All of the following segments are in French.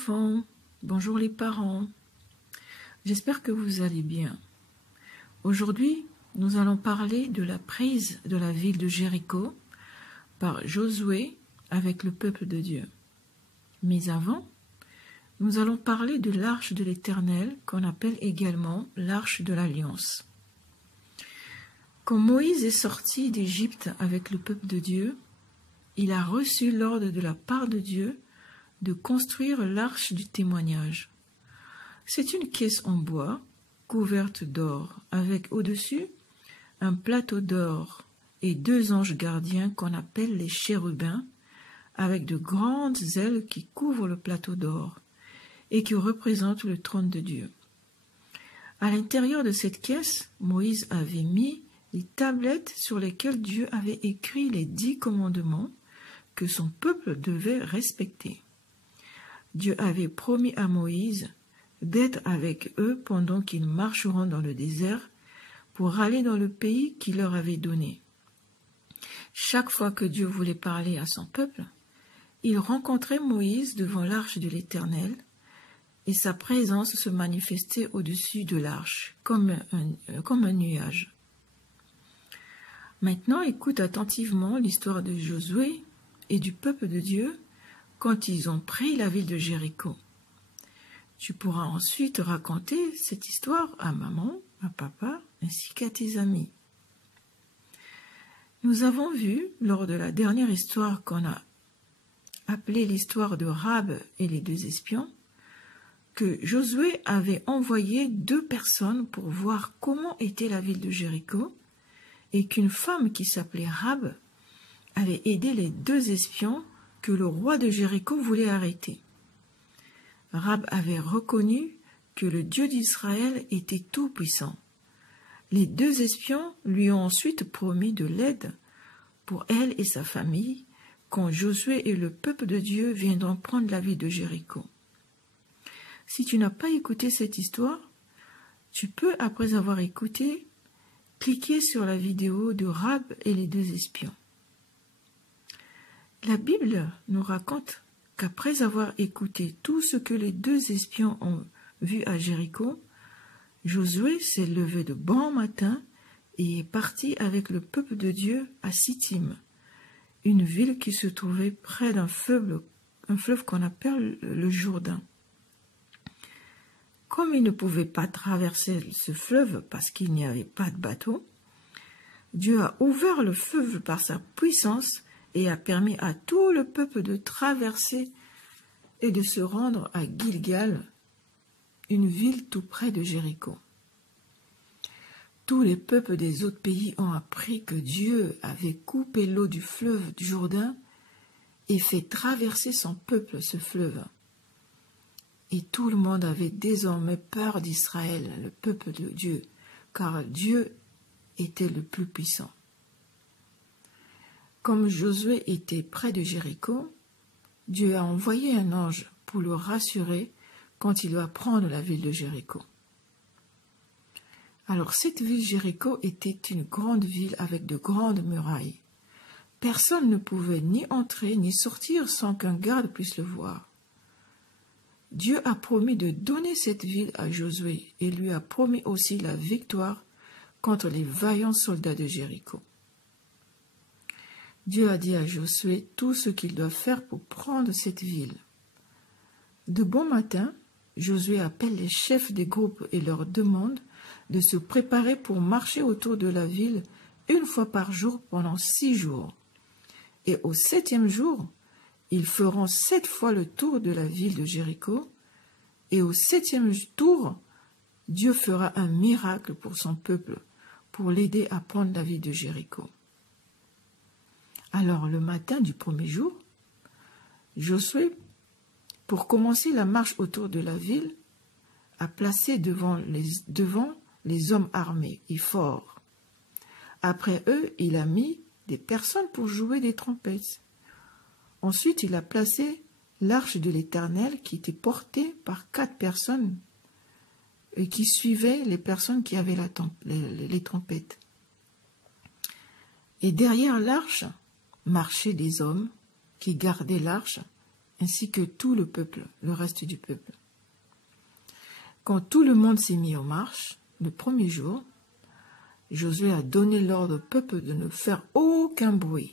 enfants, bonjour les parents, j'espère que vous allez bien. Aujourd'hui, nous allons parler de la prise de la ville de Jéricho par Josué avec le peuple de Dieu. Mais avant, nous allons parler de l'arche de l'Éternel qu'on appelle également l'arche de l'Alliance. Quand Moïse est sorti d'Égypte avec le peuple de Dieu, il a reçu l'ordre de la part de Dieu de construire l'arche du témoignage. C'est une caisse en bois couverte d'or avec au-dessus un plateau d'or et 2 anges gardiens qu'on appelle les chérubins avec de grandes ailes qui couvrent le plateau d'or et qui représentent le trône de Dieu. À l'intérieur de cette caisse, Moïse avait mis les tablettes sur lesquelles Dieu avait écrit les 10 commandements que son peuple devait respecter. Dieu avait promis à Moïse d'être avec eux pendant qu'ils marcheront dans le désert pour aller dans le pays qu'il leur avait donné. Chaque fois que Dieu voulait parler à son peuple, il rencontrait Moïse devant l'arche de l'Éternel et sa présence se manifestait au-dessus de l'arche comme un nuage. Maintenant, écoute attentivement l'histoire de Josué et du peuple de Dieu quand ils ont pris la ville de Jéricho. Tu pourras ensuite raconter cette histoire à maman, à papa, ainsi qu'à tes amis. Nous avons vu, lors de la dernière histoire qu'on a appelée l'histoire de Rahab et les 2 espions, que Josué avait envoyé 2 personnes pour voir comment était la ville de Jéricho et qu'une femme qui s'appelait Rahab avait aidé les 2 espions que le roi de Jéricho voulait arrêter. Rahab avait reconnu que le Dieu d'Israël était tout-puissant. Les 2 espions lui ont ensuite promis de l'aide pour elle et sa famille quand Josué et le peuple de Dieu viendront prendre la ville de Jéricho. Si tu n'as pas écouté cette histoire, tu peux, après avoir écouté, cliquer sur la vidéo de Rahab et les 2 espions. La Bible nous raconte qu'après avoir écouté tout ce que les 2 espions ont vu à Jéricho, Josué s'est levé de bon matin et est parti avec le peuple de Dieu à Sittim, une ville qui se trouvait près d'un fleuve qu'on appelle le Jourdain. Comme il ne pouvait pas traverser ce fleuve parce qu'il n'y avait pas de bateau, Dieu a ouvert le fleuve par sa puissance et a permis à tout le peuple de traverser et de se rendre à Gilgal, une ville tout près de Jéricho. Tous les peuples des autres pays ont appris que Dieu avait coupé l'eau du fleuve du Jourdain et fait traverser son peuple ce fleuve. Et tout le monde avait désormais peur d'Israël, le peuple de Dieu, car Dieu était le plus puissant. Comme Josué était près de Jéricho, Dieu a envoyé un ange pour le rassurer quand il doit prendre la ville de Jéricho. Alors cette ville Jéricho était une grande ville avec de grandes murailles. Personne ne pouvait ni entrer ni sortir sans qu'un garde puisse le voir. Dieu a promis de donner cette ville à Josué et lui a promis aussi la victoire contre les vaillants soldats de Jéricho. Dieu a dit à Josué tout ce qu'il doit faire pour prendre cette ville. De bon matin, Josué appelle les chefs des groupes et leur demande de se préparer pour marcher autour de la ville 1 fois par jour pendant 6 jours. Et au 7e jour, ils feront 7 fois le tour de la ville de Jéricho. Et au 7e tour, Dieu fera un miracle pour son peuple, pour l'aider à prendre la ville de Jéricho. Alors, le matin du 1er jour, Josué, pour commencer la marche autour de la ville, a placé devant les hommes armés et forts. Après eux, il a mis des personnes pour jouer des trompettes. Ensuite, il a placé l'arche de l'Éternel qui était portée par 4 personnes et qui suivaient les personnes qui avaient les trompettes. Et derrière l'arche marchaient des hommes qui gardaient l'arche ainsi que tout le peuple, le reste du peuple. Quand tout le monde s'est mis en marche, le premier jour, Josué a donné l'ordre au peuple de ne faire aucun bruit,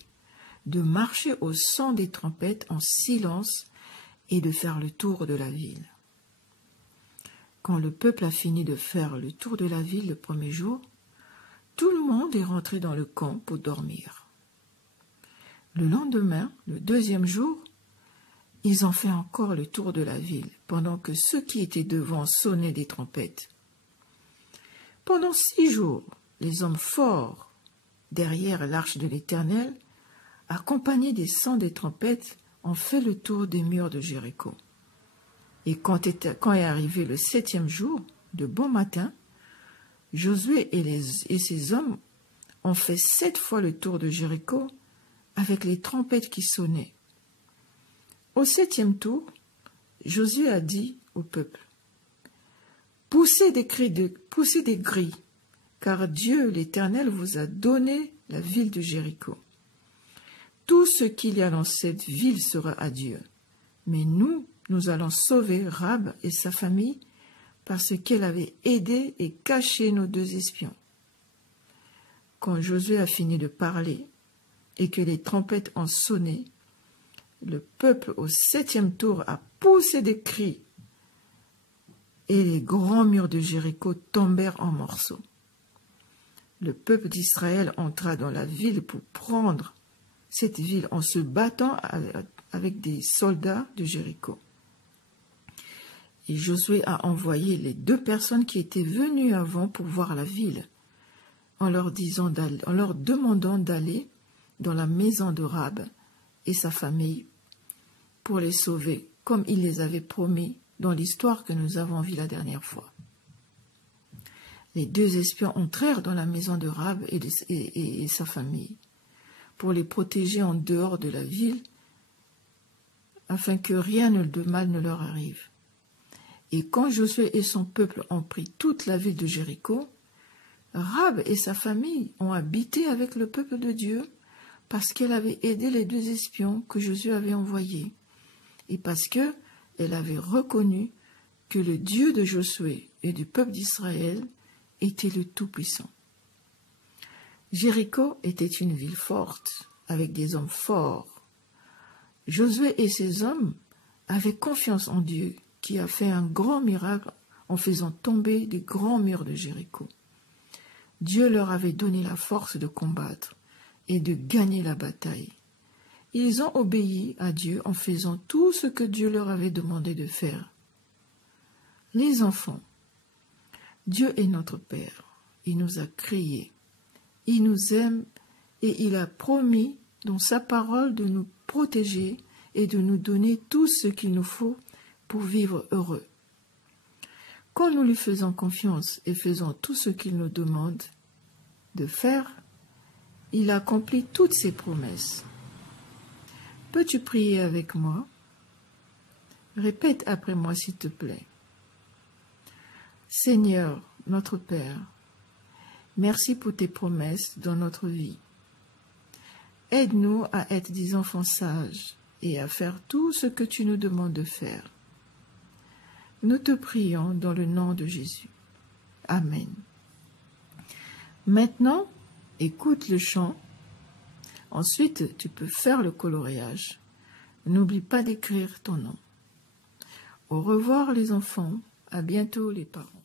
de marcher au son des trompettes en silence et de faire le tour de la ville. Quand le peuple a fini de faire le tour de la ville le premier jour, tout le monde est rentré dans le camp pour dormir. Le lendemain, le deuxième jour, ils ont fait encore le tour de la ville, pendant que ceux qui étaient devant sonnaient des trompettes. Pendant 6 jours, les hommes forts, derrière l'arche de l'Éternel, accompagnés des sons des trompettes, ont fait le tour des murs de Jéricho. Et quand est arrivé le 7e jour, de bon matin, Josué et ses hommes ont fait 7 fois le tour de Jéricho avec les trompettes qui sonnaient. Au 7e tour, Josué a dit au peuple, « Poussez des grilles, car Dieu l'Éternel vous a donné la ville de Jéricho. Tout ce qu'il y a dans cette ville sera à Dieu, mais nous allons sauver Rab et sa famille parce qu'elle avait aidé et caché nos 2 espions. » Quand Josué a fini de parler et que les trompettes ont sonné, le peuple au 7e tour a poussé des cris et les grands murs de Jéricho tombèrent en morceaux. Le peuple d'Israël entra dans la ville pour prendre cette ville en se battant avec des soldats de Jéricho. Et Josué a envoyé les 2 personnes qui étaient venues avant pour voir la ville, en leur demandant d'aller dans la maison de Rab et sa famille pour les sauver, comme il les avait promis dans l'histoire que nous avons vue la dernière fois. Les 2 espions entrèrent dans la maison de Rab et sa famille pour les protéger en dehors de la ville, afin que rien de mal ne leur arrive. Et quand Josué et son peuple ont pris toute la ville de Jéricho, Rab et sa famille ont habité avec le peuple de Dieu parce qu'elle avait aidé les 2 espions que Josué avait envoyés et parce qu'elle avait reconnu que le Dieu de Josué et du peuple d'Israël était le Tout-Puissant. Jéricho était une ville forte avec des hommes forts. Josué et ses hommes avaient confiance en Dieu qui a fait un grand miracle en faisant tomber des grands murs de Jéricho. Dieu leur avait donné la force de combattre et de gagner la bataille. Ils ont obéi à Dieu en faisant tout ce que Dieu leur avait demandé de faire. Les enfants, Dieu est notre Père. Il nous a créés. Il nous aime et il a promis dans sa parole de nous protéger et de nous donner tout ce qu'il nous faut pour vivre heureux. Quand nous lui faisons confiance et faisons tout ce qu'il nous demande de faire, il accomplit toutes ses promesses. Peux-tu prier avec moi? Répète après moi s'il te plaît. Seigneur, notre Père, merci pour tes promesses dans notre vie. Aide-nous à être des enfants sages et à faire tout ce que tu nous demandes de faire. Nous te prions dans le nom de Jésus. Amen. Maintenant, écoute le chant. Ensuite, tu peux faire le coloriage. N'oublie pas d'écrire ton nom. Au revoir les enfants. À bientôt les parents.